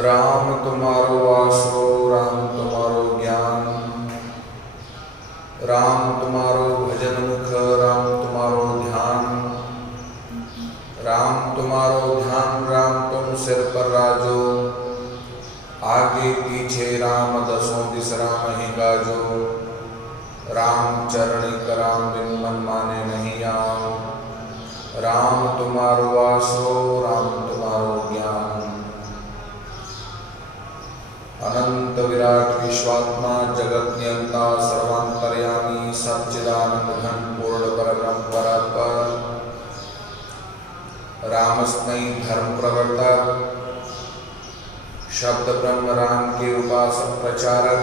राम तुम्हारो आसरो, राम तुम्हारो ज्ञान, राम तुम्हारो भजन मुख, राम तुम्हारो ध्यान, राम तुम्हारो ध्यान, राम तुम सिर पर राजो, आगे पीछे राम दसों दिस राम ही गाजो, राम चरणी कराम बिन मन माने नहीं आओ, राम तुम्हारो आसरो, राम तुम्हारो ज्ञान। अनंत विराट विश्वात्मा जगत नियंता सर्वांतर्यामी सच्चिदानंद घन पूर्ण परब्रह्म परात्पर रामस्मयी धर्म प्रवर्तक शब्द ब्रह्म राम के उपासक प्रचारक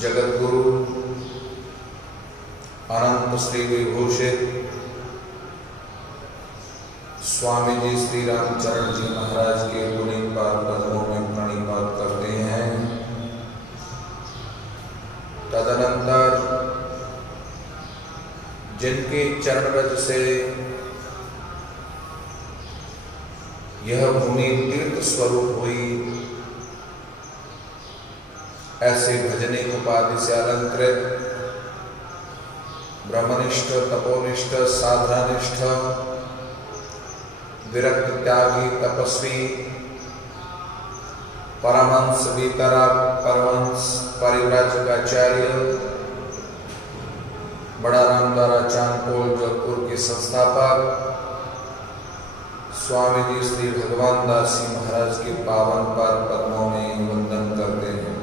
जगत गुरु अनंत श्री विभूषित स्वामी जी श्री रामचरण जी महाराज के गुणीन पाद पद्मों में प्रणिपात करते हैं। तदनंतर जिनके चरण रज से यह भूमि तीर्थ स्वरूप हुई, ऐसे भजनिक उपाधि से अलंकृत ब्रह्मनिष्ठ, तपोनिष्ठ, साधनानिष्ठ, विरक्त, त्यागी, तपस्वी, परमहंस, वितराग, परमहंस, परिव्राजकाचार्य, बड़ा राम द्वारा चांदपोल जोधपुर के संस्थापक स्वामी जी श्री भगवान दास जी महाराज के पावन पाद पद्मों में वंदन करते हैं।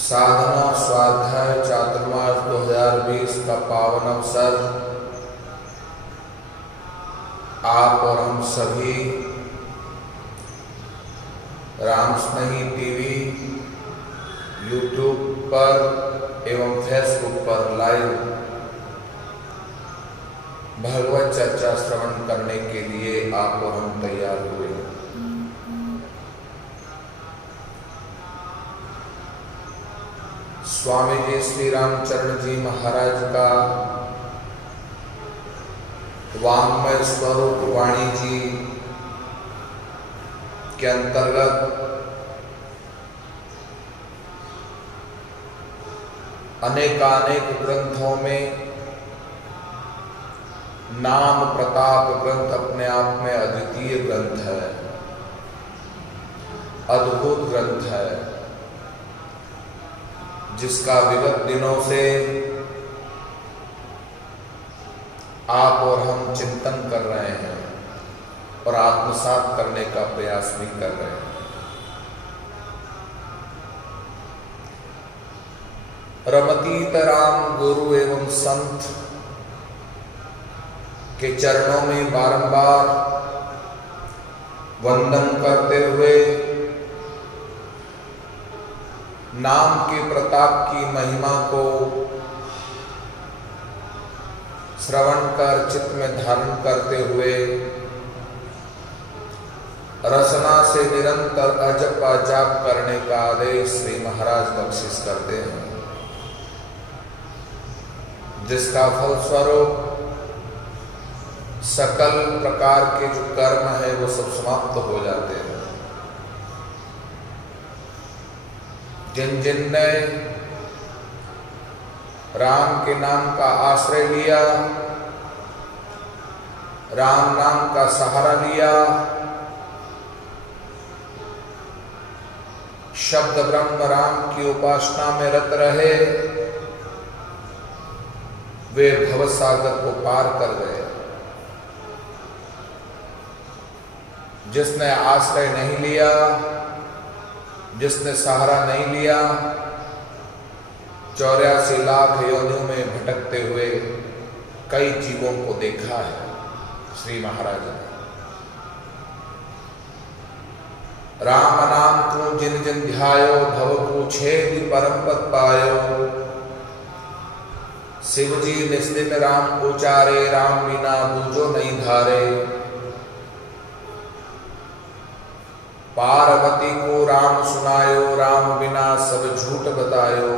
साधना स्वाध्याय चातुर्मास 2020 का पावन अवसर आप और हम सभी रामस्नेही टीवी, यूट्यूब पर एवं फेसबुक पर लाइव भगवत चर्चा श्रवण करने के लिए आप और हम तैयार हुए। स्वामी जी श्री रामचरण जी महाराज का वाङ्मय स्वरूप वाणी जी के अंतर्गत अनेकानेक ग्रंथों में नाम प्रताप ग्रंथ अपने आप में अद्वितीय ग्रंथ है, अद्भुत ग्रंथ है, जिसका विगत दिनों से आप और हम चिंतन कर रहे हैं और आत्मसात करने का प्रयास भी कर रहे हैं। रमतीत राम गुरु एवं संत के चरणों में बारंबार वंदन करते हुए नाम के प्रताप की महिमा को श्रवण कर चित्त में धारण करते हुए रसना से निरंतर अजप जाप करने का आदेश श्री महाराज बख्शिश करते हैं, जिसका फलस्वरूप सकल प्रकार के जो कर्म है वो सब समाप्त हो जाते हैं। जिन जिन ने राम के नाम का आश्रय लिया, राम नाम का सहारा लिया, शब्द ब्रह्म राम की उपासना में रत रहे, वे भवसागर को पार कर गए। जिसने आश्रय नहीं लिया, जिसने सहारा नहीं लिया, 84 लाख योनियों में भटकते हुए कई जीवों को देखा है श्री महाराज ने। राम नाम को जिन जिन ध्यायो, भव पूछे परम पद पायो। शिव जी निस्दिन राम उचारे, राम बिना दूजो नहीं धारे। पार्वती को राम सुनायो, राम बिना सब झूठ बतायो।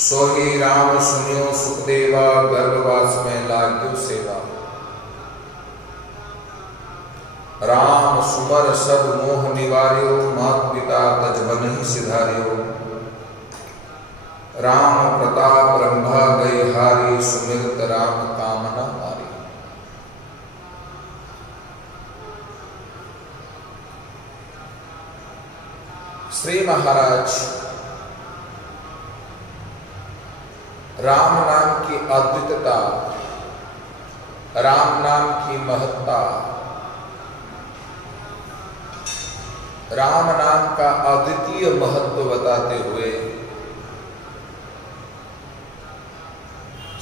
सोही राम सुनियो सुखदेवा, गर्भवास में लाग्यो सेवा। राम सुमर सब मोह निवार्यो, मात पिता तजबन सिधार्यो। राम प्रताप रंभा गई हारी, सुमिरत राम कामना मारी। श्री महाराज राम नाम की अद्वितता, राम नाम की महत्ता, राम नाम का अद्वितीय महत्व बताते हुए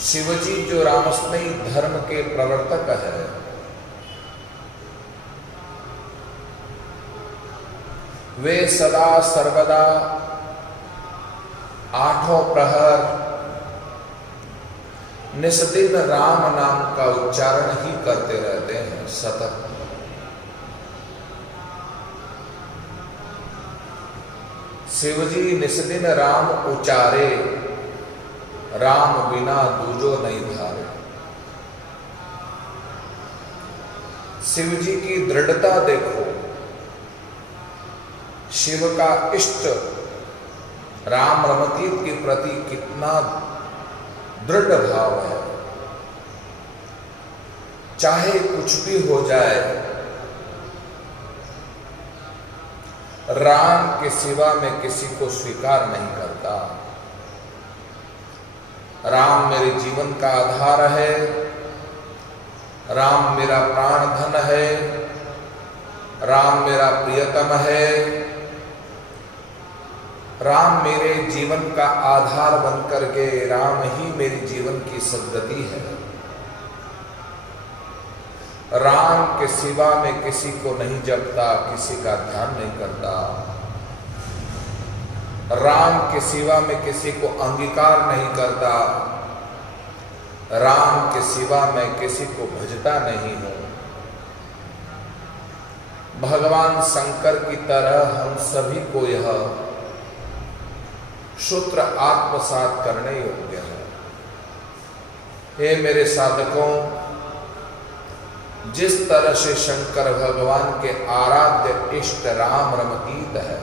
शिवजी जो रामस्नेही धर्म के प्रवर्तक है, वे सदा सर्वदा आठों प्रहर निस्दिन राम नाम का उच्चारण ही करते रहते हैं सतत। शिवजी निस्दिन राम उचारे, राम बिना दूजो नहीं धारे। शिवजी की दृढ़ता देखो, शिव का इष्ट राम रमतीत के प्रति कितना दृढ़ भाव है। चाहे कुछ भी हो जाए, राम के सिवा मैं किसी को स्वीकार नहीं करता। राम मेरे जीवन का आधार है, राम मेरा प्राण धन है, राम मेरा प्रियतम है। राम मेरे जीवन का आधार बनकर के, राम ही मेरी जीवन की सद्गति है। राम के सिवा मैं किसी को नहीं जपता, किसी का ध्यान नहीं करता। राम के सिवा मैं किसी को अंगीकार नहीं करता। राम के सिवा मैं किसी को भजता नहीं हूं। भगवान शंकर की तरह हम सभी को यह सूत्र आत्मसात करने योग्य है। हे मेरे साधकों, जिस तरह से शंकर भगवान के आराध्य इष्ट राम रमतीत है,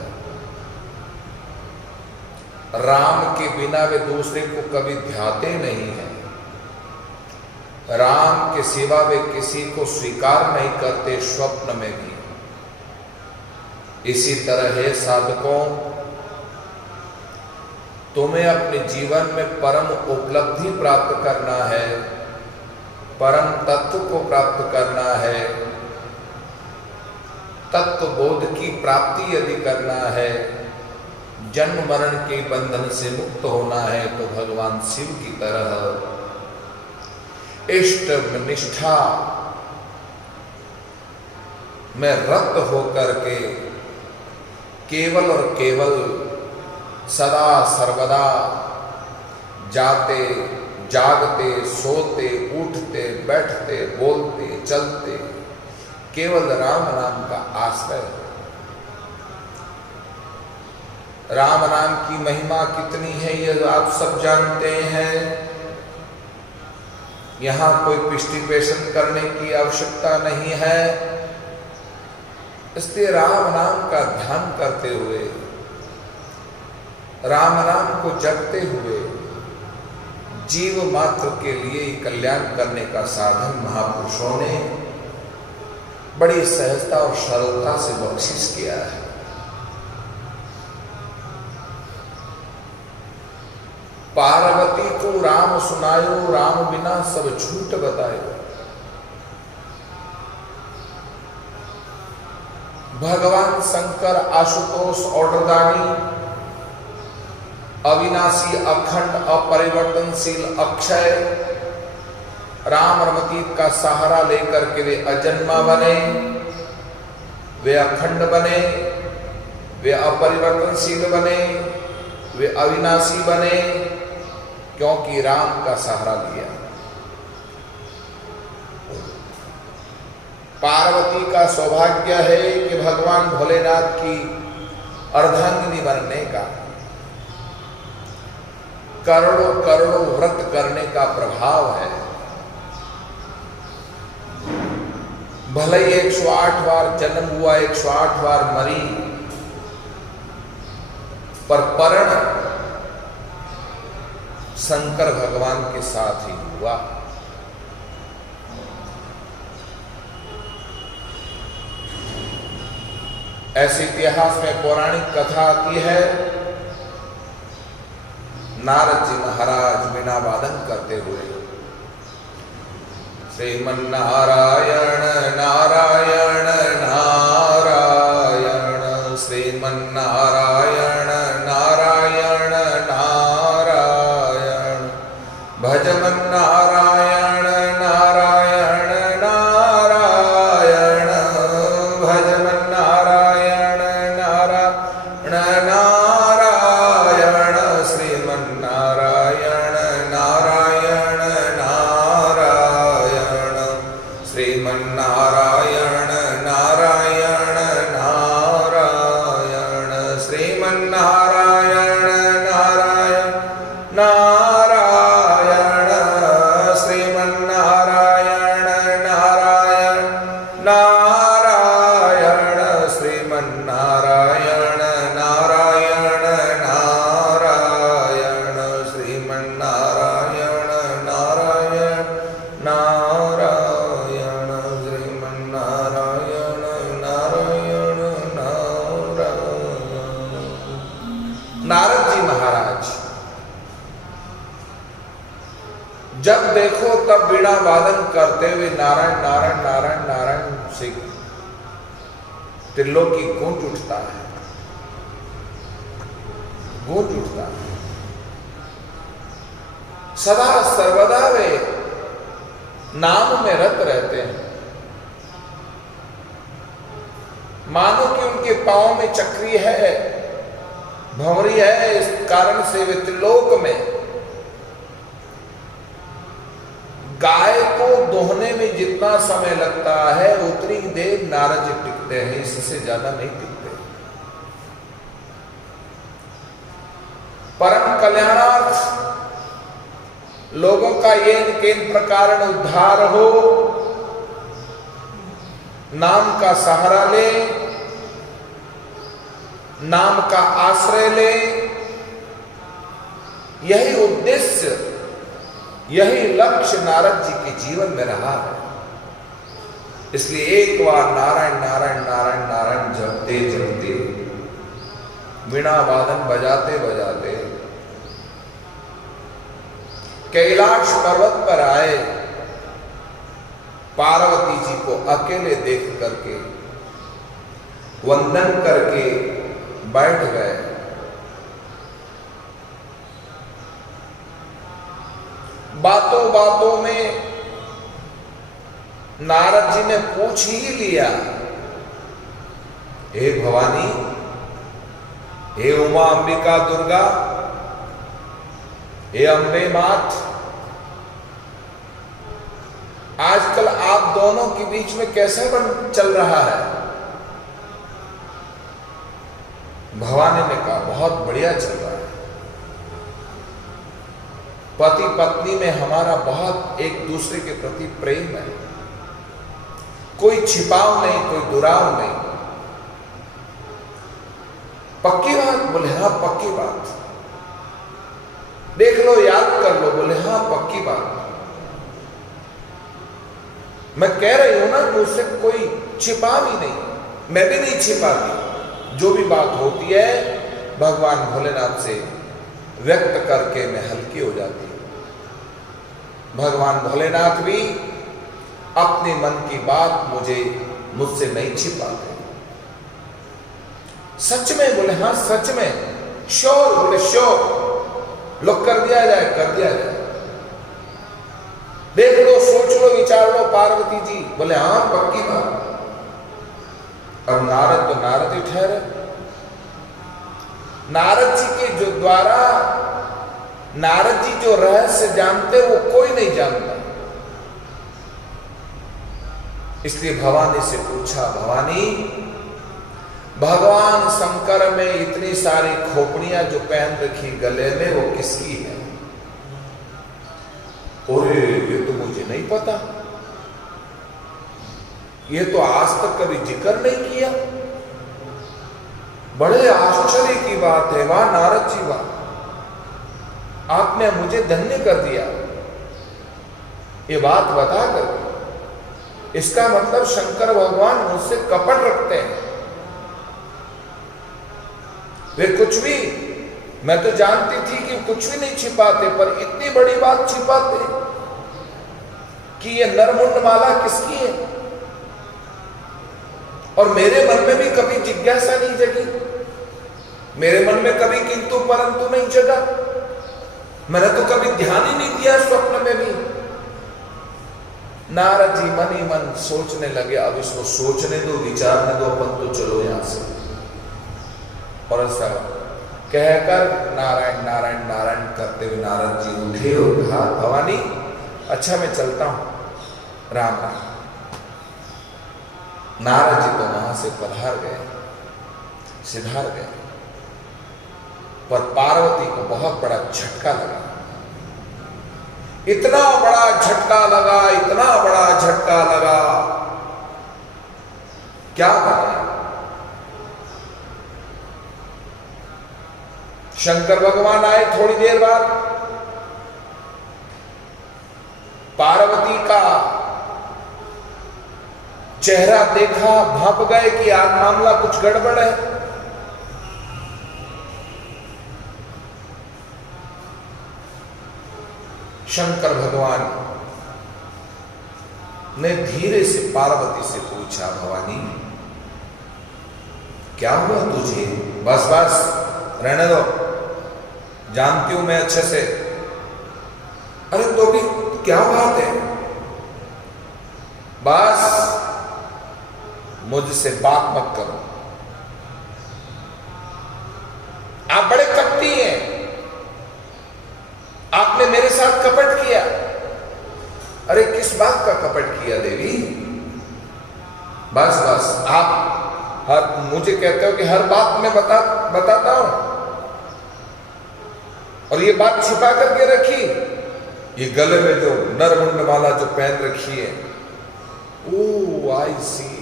राम के बिना वे दूसरे को कभी ध्याते नहीं है। राम के सिवा वे किसी को स्वीकार नहीं करते, स्वप्न में भी। इसी तरह है साधकों, तुम्हें अपने जीवन में परम उपलब्धि प्राप्त करना है, परम तत्व को प्राप्त करना है, तत्व बोध की प्राप्ति यदि करना है, जन्म मरण के बंधन से मुक्त होना है, तो भगवान शिव की तरह इष्ट निष्ठा में रत होकर के केवल और केवल सदा सर्वदा जाते जागते सोते उठते बैठते बोलते चलते केवल राम नाम का आश्रय। राम नाम की महिमा कितनी है ये आप सब जानते हैं। यहां कोई पृष्ठीपेशन करने की आवश्यकता नहीं है। इसलिए राम नाम का ध्यान करते हुए, राम नाम को जपते हुए जीव मात्र के लिए कल्याण करने का साधन महापुरुषों ने बड़ी सहजता और सरलता से बख्शिश किया है। पार्वती को राम सुनायो, राम बिना सब झूठ बतायो। भगवान शंकर आशुतोष ऑर्डरदानी, अविनाशी अखंड अपरिवर्तनशील अक्षय राम रमतीत का सहारा लेकर के वे अजन्मा बने, वे अखंड बने, वे अपरिवर्तनशील बने, वे अविनाशी बने, क्योंकि राम का सहारा लिया। पार्वती का सौभाग्य है कि भगवान भोलेनाथ की अर्धांगिनी बनने का। करोड़ों करोड़ों व्रत करने का प्रभाव है। भले ही 108 बार जन्म हुआ, 108 बार मरी, पर परण शंकर भगवान के साथ ही हुआ। ऐसे इतिहास में पौराणिक कथा आती है, नारद जी महाराज वीणा वादन करते हुए श्रीमन्नारायण नारायण नारायण, श्रीमन्नारायण नारायण नारायण, भजमन्नारायण नारायण नारायण, भजमन्नारायण नारायण नारायण, श्रीमन्नारायण नारायण नारायण, श्रीमन्नारायण नारायण नारायण, श्रीमन्नारायण नारायण नारायण, श्रीमन्नारायण नारायण नारायण, श्रीमन्नारायण नारायण नारायण, श्रीमन्नारायण नारायण नारायण, श्रीमन्नारायण नारायण नारायण। नारद जी महाराज जब देखो तब वीणा वादन करते हुए नारायण नारायण नारायण नारायण से त्रिलोकी गूंज उठता है, गूंज उठता है। सदा सर्वदा वे नाम में रत रहते हैं। मानो कि उनके पांव में चक्री है, भंवरी है, इस कारण से वे त्रिलोक में गाय को दोहने में जितना समय लगता है उतनी देर नारद जी टिकते हैं, इससे ज्यादा नहीं टिकते। परम कल्याणार्थ लोगों का ये केन प्रकार उद्धार हो, नाम का सहारा ले, नाम का आश्रय ले, यही उद्देश्य, यही लक्ष्य नारद जी के जीवन में रहा है। इसलिए एक बार नारायण नारायण नारायण नारायण जपते जपते, वीणा वादन बजाते बजाते कैलाश पर्वत पर आए। पार्वती जी को अकेले देख करके वंदन करके बैठ गए। बातों बातों में नारद जी ने पूछ ही लिया, हे भवानी, हे उमा अंबिका दुर्गा, हे अम्बे मात, आजकल आप दोनों के बीच में कैसे चल रहा है? भवानी ने कहा, बहुत बढ़िया चल रहा है। पति पत्नी में हमारा बहुत एक दूसरे के प्रति प्रेम है, कोई छिपाव नहीं, कोई दुराव नहीं। पक्की बात? बोले हाँ पक्की बात। देख लो, याद कर लो। बोले हाँ पक्की बात। मैं कह रही हूं ना, मुझसे कोई छिपा भी नहीं, मैं भी नहीं छिपाती। जो भी बात होती है भगवान भोलेनाथ से व्यक्त करके मैं हल्की हो जाती हूं। भगवान भोलेनाथ भी अपने मन की बात मुझसे नहीं छिपाते। सच में? बोले हाँ सच में। श्योर? बोले श्योर। लोग कर दिया जाए, कर दिया जाए। देख लो, सोच लो, विचार लो पार्वती जी। बोले हाँ पक्की बात। और नारद तो नारद ही ठहरे। नारद जी के जो द्वारा नारद जी जो रहस्य जानते वो कोई नहीं जानता। इसलिए भवानी से पूछा, भवानी, भगवान शंकर में इतनी सारी खोपड़ियां जो पहन रखी गले में, वो किसकी है? नहीं पता, ये तो आज तक कभी जिक्र नहीं किया। बड़े आश्चर्य की बात है, वाह नारद जी वाह, आपने मुझे धन्य कर दिया ये बात बता कर। इसका मतलब शंकर भगवान मुझसे कपट रखते हैं। वे कुछ भी, मैं तो जानती थी कि कुछ भी नहीं छिपाते, पर इतनी बड़ी बात छिपाते कि ये नरमुंड माला किसकी है। और मेरे मन में भी कभी जिज्ञासा नहीं जगी, मेरे मन में कभी किंतु परंतु नहीं जगा, मैंने तो कभी ध्यान ही नहीं दिया स्वप्न में भी। नारद जी मन ही मन सोचने लगे, अब इसको सोचने दो, विचारने दो, अपन तो चलो यहां से। और ऐसा कहकर नारायण नारायण नारायण करते हुए नारद जी उठे और कहा, भवानी अच्छा मैं चलता हूं, राम राम। नारद जी तो वहां से पधार गए, सिधार गए, पर पार्वती को बहुत बड़ा झटका लगा। इतना बड़ा झटका लगा, इतना बड़ा झटका लगा, क्या बताएं। शंकर भगवान आए थोड़ी देर बाद, पार्वती का चेहरा देखा, भाप गए कि आज मामला कुछ गड़बड़ है। शंकर भगवान ने धीरे से पार्वती से पूछा, भवानी क्या हुआ तुझे? बस बस रहने दो, जानती हूं मैं अच्छे से। अरे तो भी क्या बात है? बस मुझसे बात मत करो, आप बड़े कपटी हैं, आपने मेरे साथ कपट किया। अरे किस बात का कपट किया देवी? बस बस आप मुझे कहते हो कि हर बात मैं बताता हूं, और ये बात छिपा करके रखी, ये गले में जो नरमुंड माला जो पहन रखी है, ओ आई सी,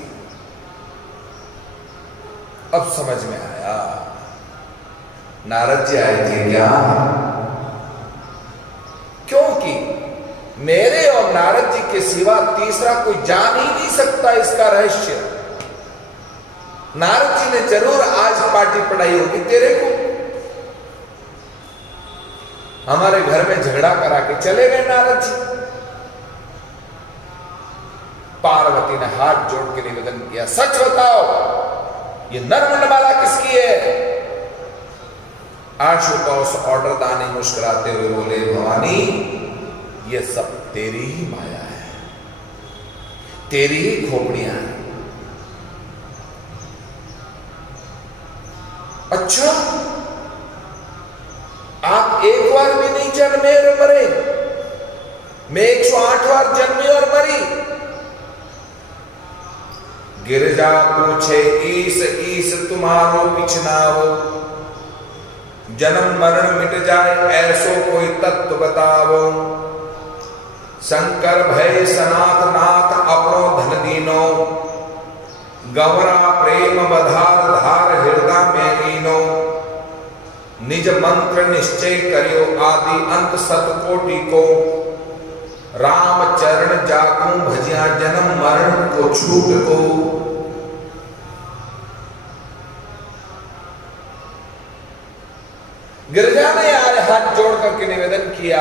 अब समझ में आया। नारद जी आए थे क्या? क्योंकि मेरे और नारद जी के सिवा तीसरा कोई जान ही नहीं सकता इसका रहस्य। नारद जी ने जरूर आज पार्टी पढ़ाई होगी तेरे को, हमारे घर में झगड़ा करा के चले गए नारद जी। पार्वती ने हाथ जोड़ के निवेदन किया, सच बताओ ये नरमुंड माला किसकी है? आशुतोष ऑर्डर दानी मुस्कुराते हुए बोले, भवानी ये सब तेरी ही माया है, तेरी ही खोपड़ियां हैं। अच्छा, आप एक बार भी नहीं जन्मे और मरे, मैं 108 बार जन्मी और मरी। गिरजा पूछे ईस ईस तुम्हारो पिछनाओ, जन्म मरण मिट जाए ऐसो कोई तत्व बताओ। शंकर भय सनाथ नाथ अपनो धन दीनो, गवरा प्रेम बधार धार हृदय में लीनो। निज मंत्र निश्चय करियो आदि अंत सतकोटि को, राम चरण जाकू भजिया जन्म मरण को छूट को। गिरजा ने आज हाथ जोड़ करके निवेदन किया,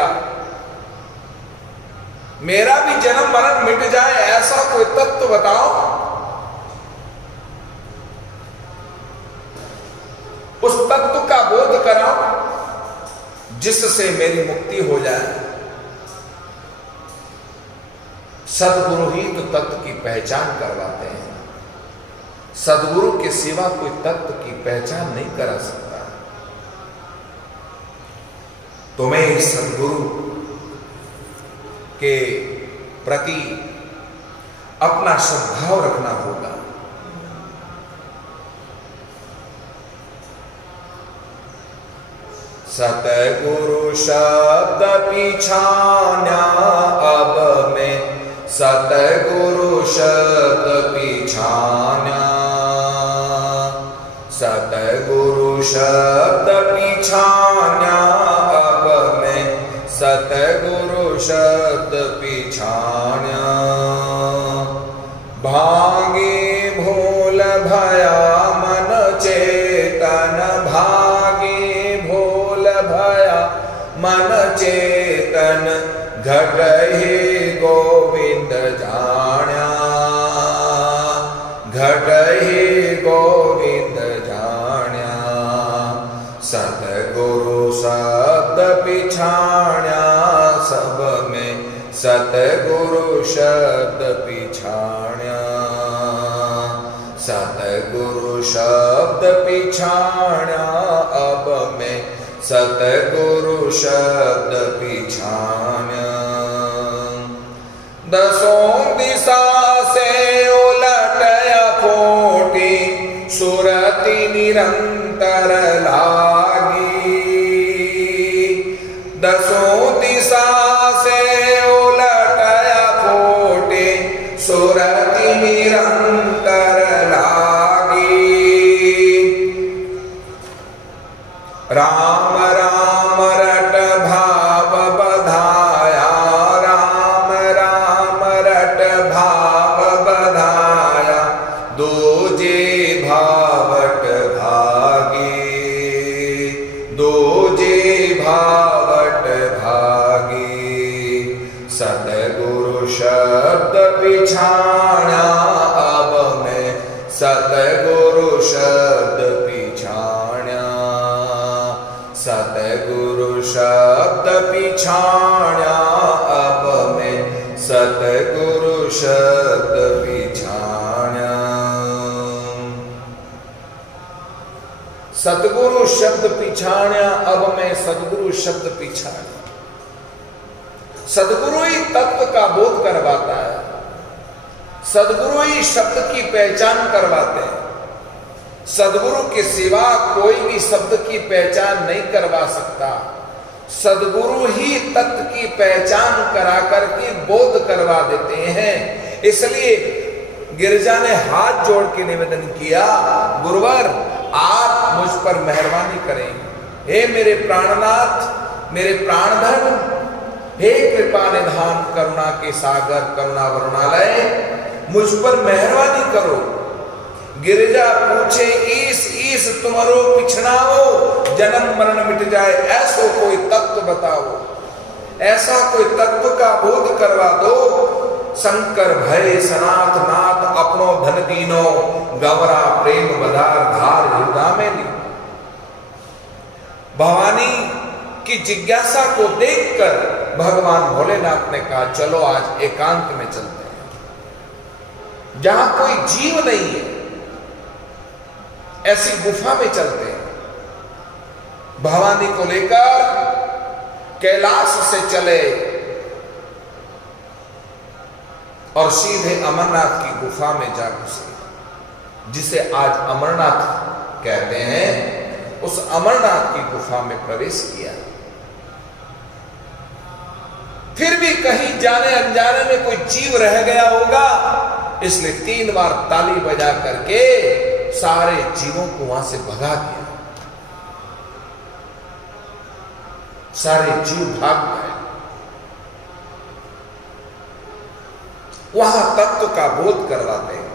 मेरा भी जन्म मरण मिट जाए ऐसा कोई तत्व बताओ। उस तत्व का बोध कराओ जिससे मेरी मुक्ति हो जाए। सदगुरु ही तो तत्व की पहचान करवाते हैं, सदगुरु के सिवा कोई तत्व की पहचान नहीं करा सकता। तुम्हें सदगुरु के प्रति अपना सद्भाव रखना होगा। सतगुरु शब्द पिछान्या अब में सतगुरु शब्द पिछान्या, सतगुरु शब्द पिछान्या, अब मैं सतगुरु शब्द पिछान्या। भागी भूल भया मन चेतन, भागी भूल भया मन चेतन, घटहि गोविंद जाण्या, घटहि गोविंद जाण्या। सतगुरु शब्द पिछाण्या, सब में सतगुरु शब्द पिछाण्या, सतगुरु शब्द पिछाण्या, अब मैं सतगुरु शब्द पिछाण्या। दसों दिशा से उलटय कोटि, सुरति निरंतर लागी। दसों दिशा से उलटय कोटि, सुरति निरंतर लागी। राम राम रट भाव बधाया, राम राम रट भाव बधाया, दूजे भावट भागी, दूजे भावट भागी। सतगुरु शब्द पिछाण्या, अब मैं सतगुरु शब्द पिछाण्या, सतगुरु शब्द पिछाण्या, अब मैं सतगुरु शब्द पिछाण्या। सतगुरु शब्द पिछाण्या, अब मैं सतगुरु शब्द पिछाण्या। सदगुरु ही तत्व का बोध करवाता है, सदगुरु ही शब्द की पहचान करवाते हैं। सदगुरु के सिवा कोई भी शब्द की पहचान नहीं करवा सकता। सदगुरु ही तत्व की पहचान करा करके बोध करवा देते हैं। इसलिए गिरिजा ने हाथ जोड़ के निवेदन किया, गुरुवर आप मुझ पर मेहरबानी करें, हे मेरे प्राणनाथ, मेरे प्राणधन, हे कृपा निधान, करुणा के सागर, करुणा वरुणालय, मुझ पर मेहरबानी करो। गिरिजा पूछे, ईस तुम्हारो पिछड़ाओ, जन्म मरण मिट जाए, ऐसो कोई तत्व बताओ, ऐसा कोई तत्व का बोध करवा दो। शंकर भय सनाथ नाथ, अपनो धन दीनो, गवरा प्रेम बधार धार हृदय में ली। भवानी की जिज्ञासा को देखकर भगवान भोलेनाथ ने कहा, चलो आज एकांत में चलते हैं, जहां कोई जीव नहीं है, ऐसी गुफा में चलते हैं। भवानी को लेकर कैलाश से चले और सीधे अमरनाथ की गुफा में जा घुसे, जिसे आज अमरनाथ कहते हैं। उस अमरनाथ की गुफा में प्रवेश किया। फिर भी कहीं जाने अनजाने में कोई जीव रह गया होगा, इसलिए 3 बार ताली बजा करके सारे जीवों को वहां से भगा दिया। सारे जीव भाग गए। वहां तत्व का बोध करवाते हैं।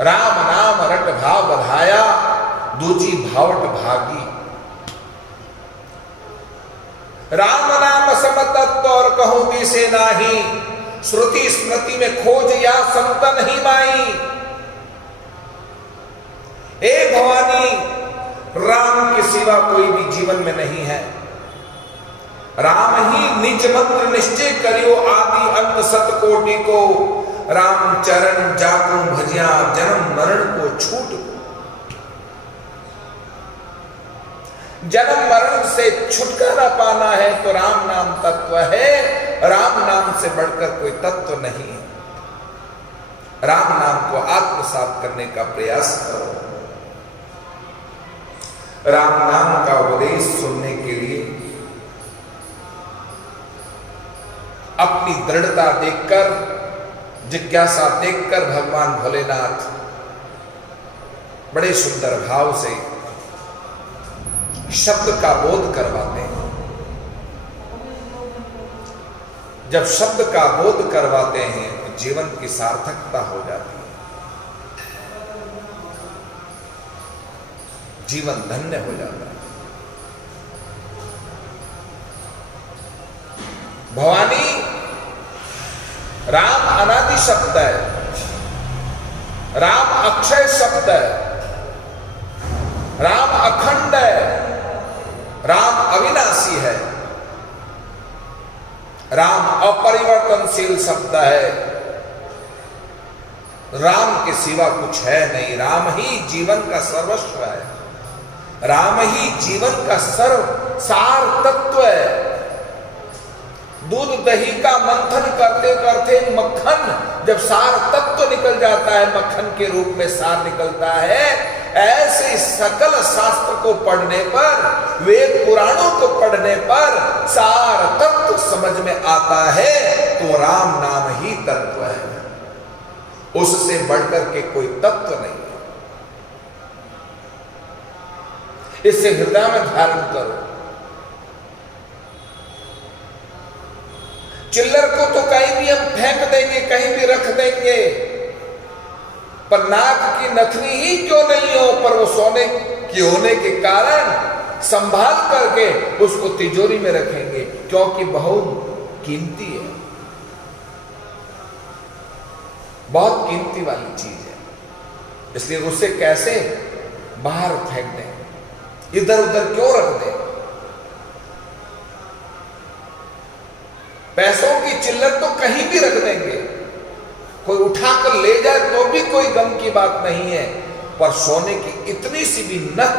राम नाम रट भाव बधाया, दूजी भावट भागी। राम नाम समतत्व और कहूं भी से नाही, श्रुति स्मृति में खोज या संतन ही माई। हे भवानी, राम के सिवा कोई भी जीवन में नहीं है। राम ही निज मंत्र निश्चय करियो, आदि अंत सतकोटि को। राम चरण जागू भजिया, जन्म मरण को छूट को। जन्म मरण से छुटकारा पाना है तो राम नाम तत्व है। राम नाम से बढ़कर कोई तत्व नहीं है। राम नाम को आत्मसात करने का प्रयास करो। राम नाम का उपदेश सुनने के लिए अपनी अपनी दृढ़ता देखकर, जिज्ञासा देखकर भगवान भोलेनाथ बड़े सुंदर भाव से शब्द का बोध करवाते हैं। जब शब्द का बोध करवाते हैं तो जीवन की सार्थकता हो जाती है, जीवन धन्य हो जाता है। भवानी राम अनादि शब्द है, राम अक्षय शब्द है, राम अखंड है, राम अविनाशी है, राम अपरिवर्तनशील शब्द है। राम के सिवा कुछ है नहीं, राम ही जीवन का सर्वस्व है, राम ही जीवन का सर्व सार तत्व है। दूध दही का मंथन करते करते मक्खन जब सार तत्व निकल जाता है, मक्खन के रूप में सार निकलता है, ऐसे सकल शास्त्र को पढ़ने पर, वेद पुराणों को पढ़ने पर सार तत्व समझ में आता है तो राम नाम ही तत्व है, उससे बढ़कर के कोई तत्व नहीं है। इसे हृदय में धारण करो। चिल्लर को तो कहीं भी हम फेंक देंगे, कहीं भी रख देंगे, पर नाक की नथनी ही क्यों नहीं हो, पर वो सोने की होने के कारण संभाल करके उसको तिजोरी में रखेंगे, क्योंकि बहुत कीमती है, बहुत कीमती वाली चीज है। इसलिए उसे कैसे बाहर फेंक दें, इधर उधर क्यों रख दें। पैसों की चिल्लर तो कहीं भी रख देंगे, कोई उठाकर ले जाए तो भी कोई गम की बात नहीं है, पर सोने की इतनी सी भी नथ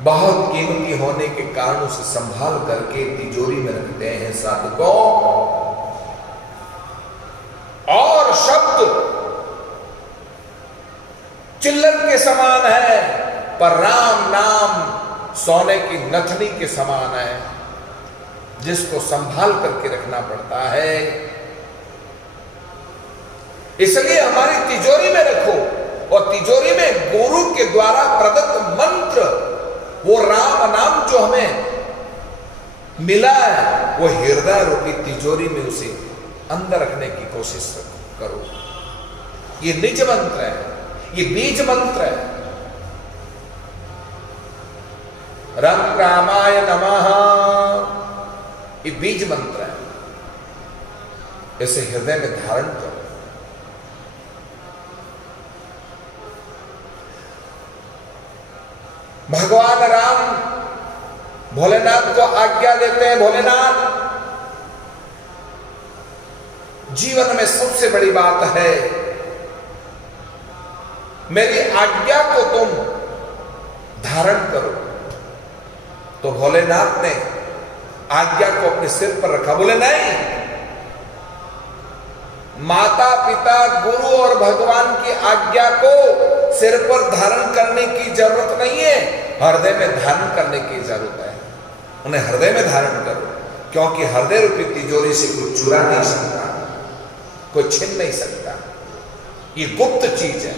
बहुत कीमती होने के कारण उसे संभाल करके तिजोरी में रखते हैं साधकों। और शब्द चिल्लर के समान है, पर राम नाम सोने की नथनी के समान है, जिसको संभाल करके रखना पड़ता है। इसलिए हमारी तिजोरी में रखो, और तिजोरी में गुरु के द्वारा प्रदत्त मंत्र, वो राम नाम जो हमें मिला है, वो हृदय रूपी तिजोरी में उसे अंदर रखने की कोशिश करो। ये निज मंत्र है, ये बीज मंत्र है। रम रामाय नमः, ये बीज मंत्र है, इसे हृदय में धारण करो। भगवान राम भोलेनाथ को आज्ञा देते हैं, भोलेनाथ जीवन में सबसे बड़ी बात है, मेरी आज्ञा को तुम धारण करो। तो भोलेनाथ ने आज्ञा को अपने सिर पर रखा, बोले नहीं, माता पिता गुरु और भगवान की आज्ञा को सिर पर धारण करने की जरूरत नहीं है, हृदय में धारण करने की जरूरत है। उन्हें हृदय में धारण करो, क्योंकि हृदय रूपी तिजोरी से कोई चुरा नहीं सकता, कोई छीन नहीं सकता, ये गुप्त चीज है।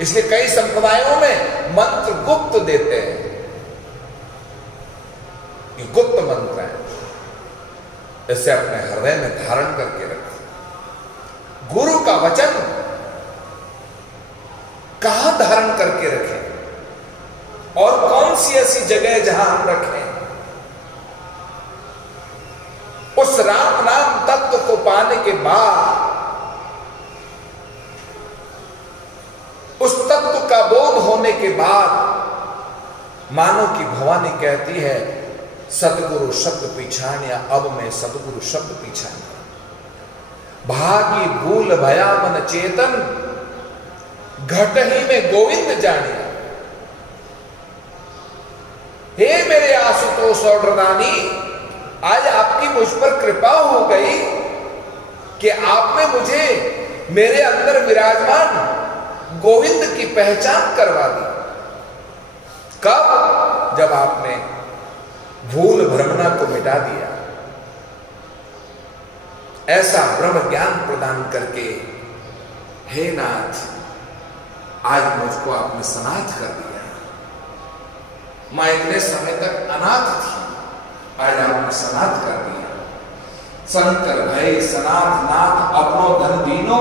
इसलिए कई संप्रदायों में मंत्र गुप्त देते हैं, ये गुप्त मंत्र है, इसे अपने हृदय में धारण करके रखो। गुरु का वचन कहां धारण करके रखें, और कौन सी ऐसी जगह जहां हम रखें। उस राम नाम तत्व को पाने के बाद, उस तत्व का बोध होने के बाद, मानो कि भवानी कहती है, सतगुरु शब्द पीछानिया, अब मैं सतगुरु शब्द पीछानिया। भागी भूल भया मन चेतन, घट ही में गोविंद जानिया। हे मेरे आशुतोष और प्रदानी, आज आपकी मुझ पर कृपा हो गई कि आपने मुझे मेरे अंदर विराजमान गोविंद की पहचान करवा दी। कब? जब आपने भूल भ्रमणा को मिटा दिया, ऐसा ब्रह्म ज्ञान प्रदान करके हे नाथ आज मुझको आपने सनाथ कर दिया। मैं इतने समय तक अनाथ थी, आज आपने सनाथ कर दिया। शंकर भय सनाथ नाथ अपनो धन दीनो,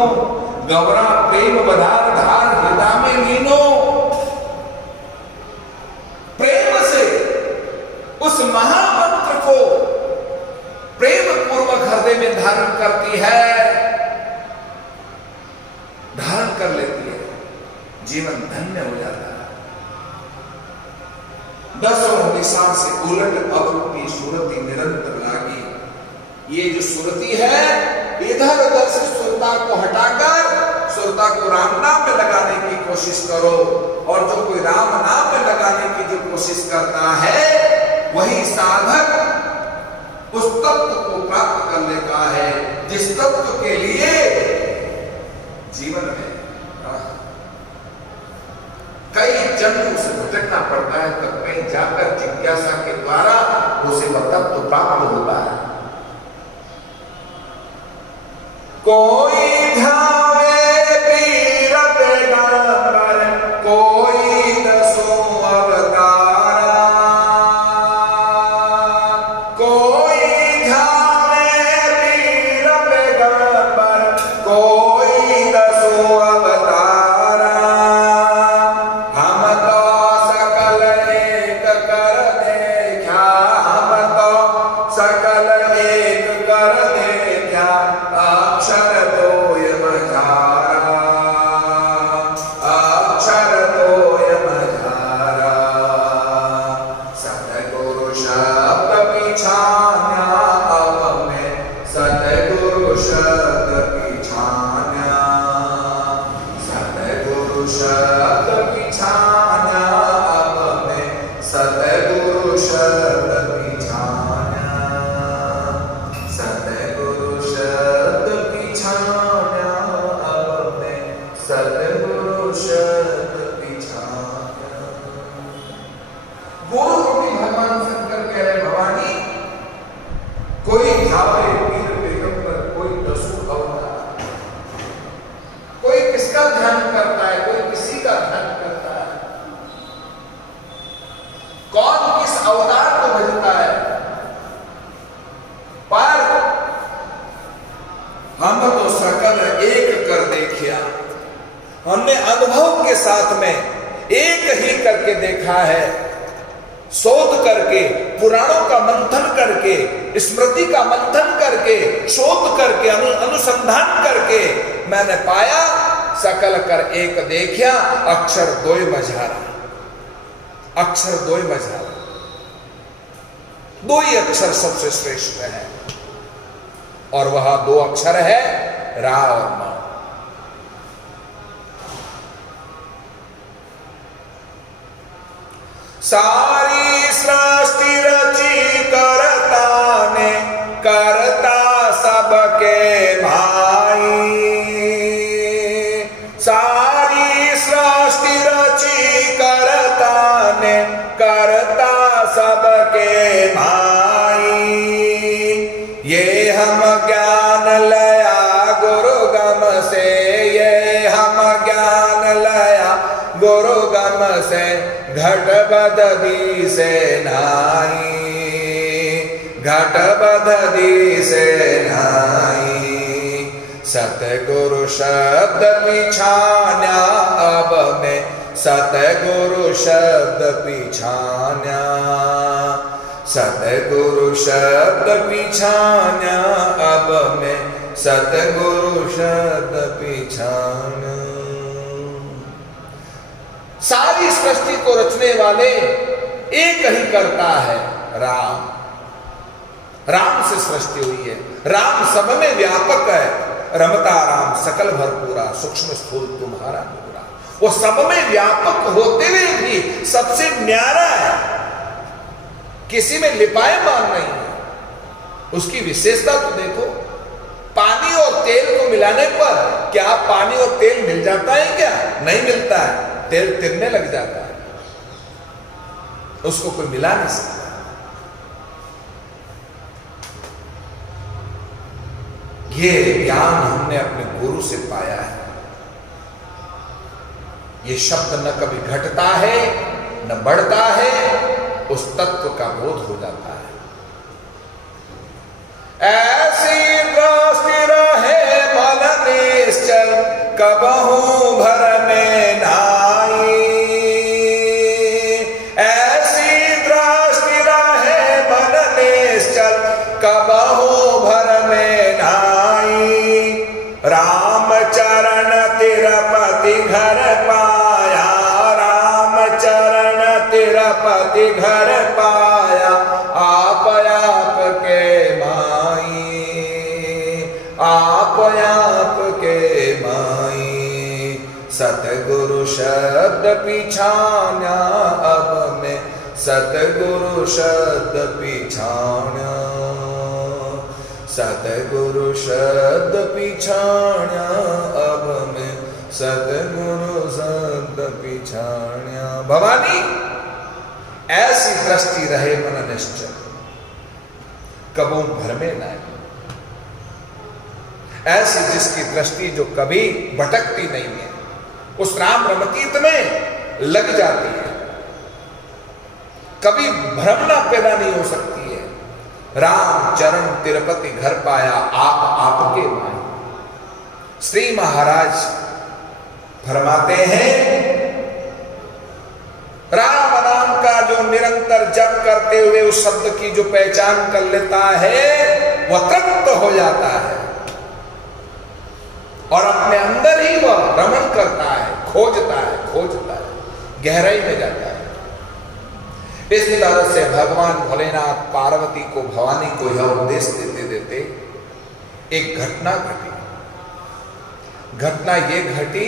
गौरा प्रेम बधार धार हृदय में लीनो। प्रेम से उस महामंत्र को प्रेम पूर्वक हृदय में धारण करती है, धारण कर लेती है, जीवन धन्य हो जाता है। दसों दिशा से उलट अवरूपी सुरति निरंतर लागी। ये जो सुरति है, इधर उधर से सुरता को हटाकर सुरता को राम नाम में लगाने की कोशिश करो। और जो कोई राम नाम में लगाने की जो कोशिश करता है, वही साधक उस तत्व को प्राप्त करने का है जिस तत्व के लिए जीवन में कई जन्मों से भटकना पड़ता है, तब कहीं जाकर जिज्ञासा के द्वारा उसे तत्व तो प्राप्त होता है। कोई धावे पीर पैगंबर, कोई दसों अवतारा, कोई धावे पीर पैगंबर, कोई दसों अवतारा। हम तो सकल एक कर देखा, हम तो सकल एक कर देखा, अक्षर दोय मझारा, अक्षर दोय मझारा। सतगुरु शब्द पिछाना अब में, सतगुरु शब्द पिछाना, सतगुरु शब्द पिछाना अब में, सतगुरु शब्द पिछाना, सतगुरु शब्द पिछाना अब में, सतगुरु शब्द पिछाना। गुरु रूपी भगवान शंकर कह रहे भवानी, कोई झावे पीर पैगंबर, कोई दसों अवतार। कोई किसका ध्यान करता है, कोई किसी का ध्यान करता है। कौन किस अवतार को भजता है, पर हम तो सकल एक कर देखिया। हमने अनुभव के साथ में एक ही करके देखा है, शोध करके, पुराणों का मंथन करके, स्मृति का मंथन करके, शोध करके, अनुसंधान करके मैंने पाया, सकल कर एक देखिया, अक्षर दोय मझारा, अक्षर दोय मझारा। दो ही अक्षर सबसे श्रेष्ठ है, और वह दो अक्षर है रा और मा। सारी सृष्टि रची करता ने, करता सबके भाई। सारी सृष्टि रची करता ने, करता सबके भाई। ये हम ज्ञान लया गुरु गम से, ये हम ज्ञान लया गुरु गम से, घट बददी से नाई, घट बददी से नाई। सतगुरु शब्द पिछान्या अब में, सतगुरु शब्द पिछान्या, सतगुरु शब्द पिछान्या अब में, सतगुरु शब्द पिछान्या। सारी सृष्टि को रचने वाले एक ही करता है, राम। राम से सृष्टि हुई है, राम सब में व्यापक है। रमता राम सकल भरपूरा, सूक्ष्म स्थूल तुम्हारा पूरा। वो सब में व्यापक होते हुए भी सबसे न्यारा है, किसी में लिपायमान नहीं है। उसकी विशेषता तो देखो, पानी और तेल को मिलाने पर क्या पानी और तेल मिल जाता है? क्या नहीं मिलता है, तेल तिरने लग जाता है, उसको कोई मिला नहीं सकता। ये ज्ञान हमने अपने गुरु से पाया है। ये शब्द न कभी घटता है न बढ़ता है, उस तत्व का बोध हो जाता है। ऐसी दृष्टि रहे मन निश्चल, कबहू भर में नाई। ऐसी दृष्टि रहे मन निश्चल, कबहू भर में नाई। राम चरण तिरुपति घर पाया, राम चरण तिरुपति घर पाया। आप के माई, आप के माई। सतगुरु शब्द पिछाना अब मैं, सतगुरु शब्द पिछाना, सतगुरु शब्द पिछाना अब मैं, सतगुरु शब्द पिछाना। भवानी ऐसी दृष्टि रहे मन निश्चल, कबू भर में न आए। ऐसी जिसकी दृष्टि जो कभी भटकती नहीं है, उस राम रमतीत में लग जाती है, कभी भ्रमणा पैदा नहीं हो सकती है। राम चरण तिरुपति घर पाया, आप आपके माए। श्री महाराज फरमाते हैं, राम नाम का जो निरंतर जप करते हुए उस शब्द की जो पहचान कर लेता है, वह तृप्त हो जाता है और अपने अंदर ही वह रमण करता है, खोजता है, गहराई में जाता है। इस तरह से भगवान भोलेनाथ पार्वती को, भवानी को यह उपदेश देते देते एक घटना घटी। घटना ये घटी,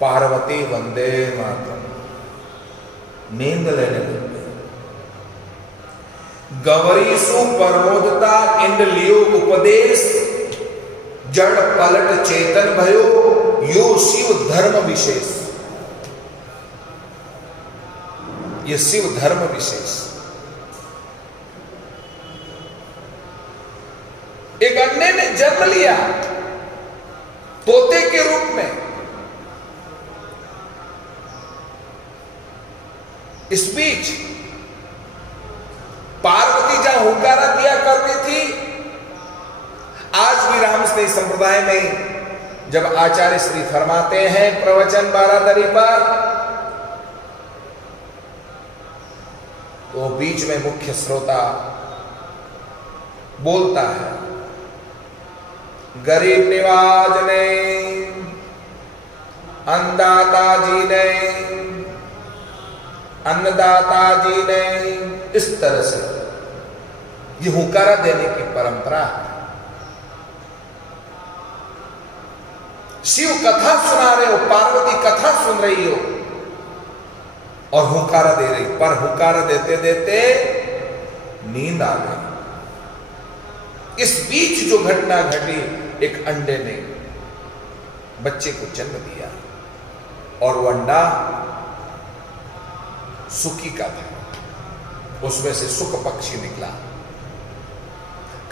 पार्वती वंदे मातरम नींद लेने लग गई। गवरीसु परमोदता इंद लियो उपदेश, जड़ पलट चेतन भयो, यो शिव धर्म विशेष। ये शिव धर्म विशेष। एक अन्य ने जन्म लिया तोते के रूप में। इस बीच पार्वती जहां हुंकारा दिया करती थी, आज भी रामस्नेही संप्रदाय में जब आचार्य श्री फरमाते हैं प्रवचन बारादरी पर, तो बीच में मुख्य श्रोता बोलता है, गरीब निवाज ने, अन्नदाता जी ने, अन्नदाता जी ने, इस तरह से ये हुंकारा देने की परंपरा है। शिव कथा सुना रहे हो, पार्वती कथा सुन रही हो और हुंकारा दे रही, पर हुंकारा देते देते नींद आ गई। इस बीच जो घटना घटी, एक अंडे ने बच्चे को जन्म दिया और वो अंडा सुकी का था, उसमें से सुक पक्षी निकला।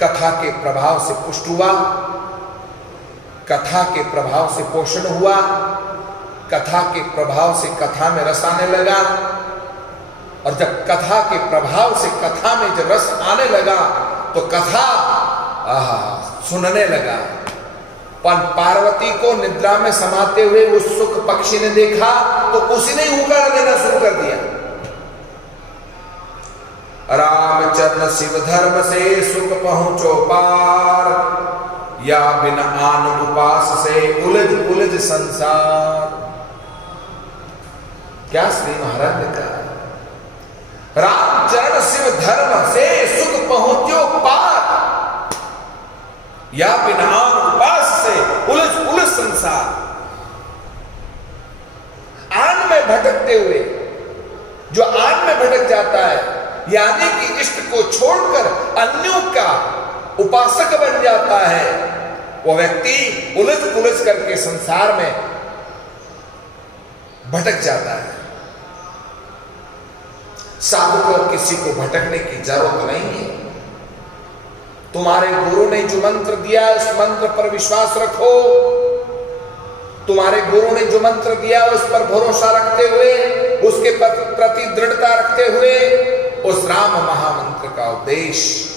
कथा के प्रभाव से पुष्ट हुआ, कथा के प्रभाव से पोषण हुआ, कथा के प्रभाव से कथा में रस आने लगा, और जब कथा के प्रभाव से कथा में जब रस आने लगा तो कथा सुनने लगा। पर पार्वती को निद्रा में समाते हुए उस सुख पक्षी ने देखा तो उसी ने हुंकार देना शुरू कर दिया, रामचरण शिव धर्म से सुख पहुंचो पार, या बिन आन उपास से उलझ उलझ संसार। क्या श्री महाराज ने कहा, रामचरण शिव धर्म से सुख पहुंचो पार, या बिन आन उपास से उलझ उलझ संसार। आन में भटकते हुए, जो आन में भटक जाता है, यानी कि इष्ट को छोड़कर अन्यों का उपासक बन जाता है, वो व्यक्ति उलझ पुलझ करके संसार में भटक जाता है। साधु को किसी को भटकने की जरूरत नहीं है। तुम्हारे गुरु ने जो मंत्र दिया उस मंत्र पर विश्वास रखो, तुम्हारे गुरु ने जो मंत्र दिया उस पर भरोसा रखते हुए, उसके प्रति दृढ़ता रखते हुए उस राम महामंत्र का उद्देश्य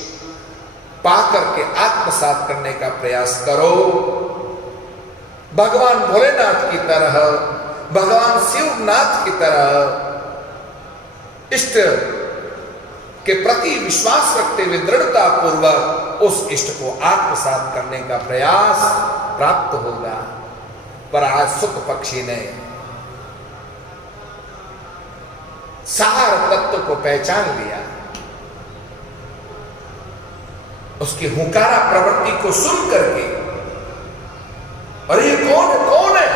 पा करके आत्मसात करने का प्रयास करो। भगवान भोलेनाथ की तरह, भगवान शिवनाथ की तरह इष्ट के प्रति विश्वास रखते हुए दृढ़ता पूर्वक उस इष्ट को आत्मसात करने का प्रयास प्राप्त होगा। पर आज सुख पक्षी ने सार तत्व को पहचान लिया, उसकी हुंकारा प्रवृत्ति को सुन करके, अरे ये कौन है?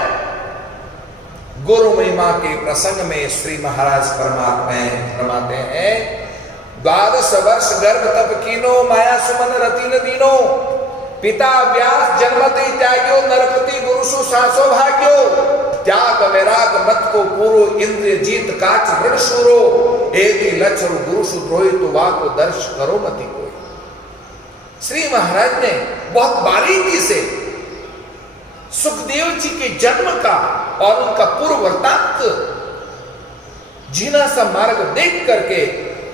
गुरु महिमा के प्रसंग में श्री महाराज फरमाते हैं, 12 वर्ष गर्भ तप कीनो, माया सुमन रतिन दीनो, पिता व्यास जन्मते त्याग्यो, नरपति गुरुसु सासो भाग्यो, त्याग वैराग मत को पूरो, इंद्रिय जीत काच दृढ़ शूरो, एति लक्षण गुरुसु द्रोही, तो वाको दर्श करो मति कोई। श्री महाराज ने बहुत बारीकी से सुखदेव जी के जन्म का और उनका पूर्व वृत्तांत जीना सा मार्ग देख करके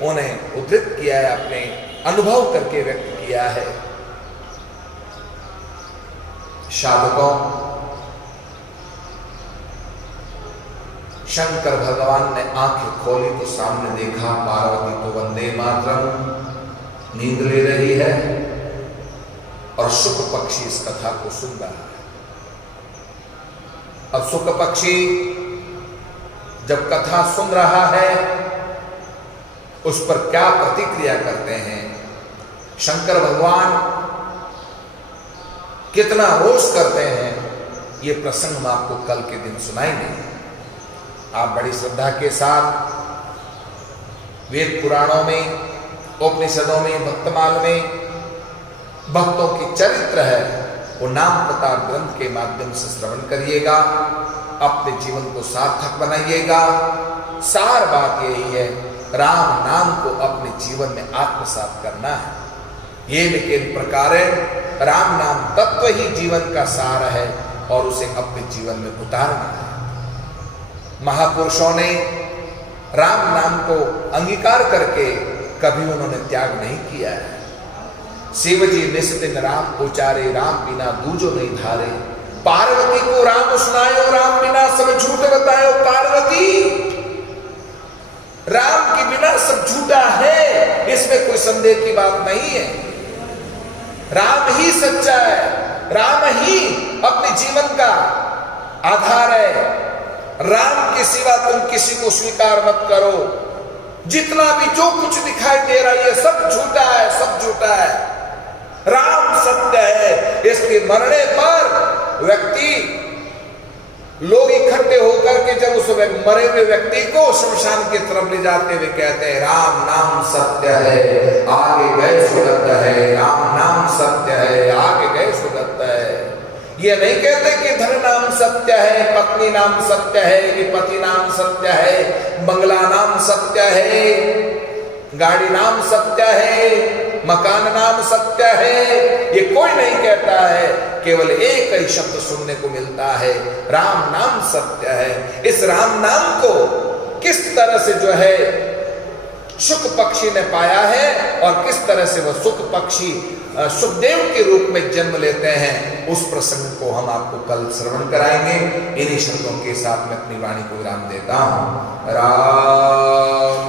उन्हें उद्धृत किया है, अपने अनुभव करके व्यक्त किया है। साधकों, शंकर भगवान ने आंखें खोली तो सामने देखा पार्वती तो वंदे मातरम नींद ले रही है और शुक पक्षी इस कथा को सुन रहा है। अब शुक पक्षी जब कथा सुन रहा है उस पर क्या प्रतिक्रिया करते हैं, शंकर भगवान कितना रोष करते हैं, ये प्रसंग हम आपको कल के दिन सुनाएंगे। आप बड़ी श्रद्धा के साथ वेद पुराणों में, उपनिषदों में, भक्तमाल में भक्तों की चरित्र है वो नाम प्रताप ग्रंथ के माध्यम से श्रवण करिएगा, अपने जीवन को सार्थक बनाइएगा। सार बात यही है, राम नाम को अपने जीवन में आत्मसात करना है। ये लेकिन प्रकार राम नाम तत्व ही जीवन का सार है और उसे अपने जीवन में उतारना है। महापुरुषों ने राम नाम को अंगीकार करके कभी उन्होंने त्याग नहीं किया है। शिव जी निस दिन राम उचारे, राम बिना दूजो नहीं धारे, पार्वती को राम सुनायो, राम बिना सब झूठ बतायो। पार्वती, राम के बिना सब झूठा है, इसमें कोई संदेह की बात नहीं है। राम ही सच्चा है, राम ही अपने जीवन का आधार है। राम के सिवा तुम किसी को स्वीकार मत करो। जितना भी जो कुछ दिखाई दे रहा है ये सब झूठा है, सब झूठा है। राम सत्य है। इसके मरने पर व्यक्ति, लोग इकट्ठे होकर के जब उस मरे हुए व्यक्ति को शमशान की तरफ ले जाते हुए कहते हैं, राम नाम सत्य है, आगे गए सुगत है। राम नाम सत्य है, आगे गए सुगत है। ये नहीं कहते कि धन नाम सत्य है, पत्नी नाम सत्य है, कि पति नाम सत्य है, बंगला नाम सत्य है, गाड़ी नाम सत्य है, मकान नाम सत्य है। ये कोई नहीं कहता है, केवल एक ही शब्द सुनने को मिलता है, राम नाम सत्य है। इस राम नाम को किस तरह से जो है शुक पक्षी ने पाया है और किस तरह से वह शुक पक्षी सुखदेव के रूप में जन्म लेते हैं, उस प्रसंग को हम आपको कल श्रवण कराएंगे। इन्हीं शब्दों के साथ मैं अपनी वाणी को विराम देता हूं। राम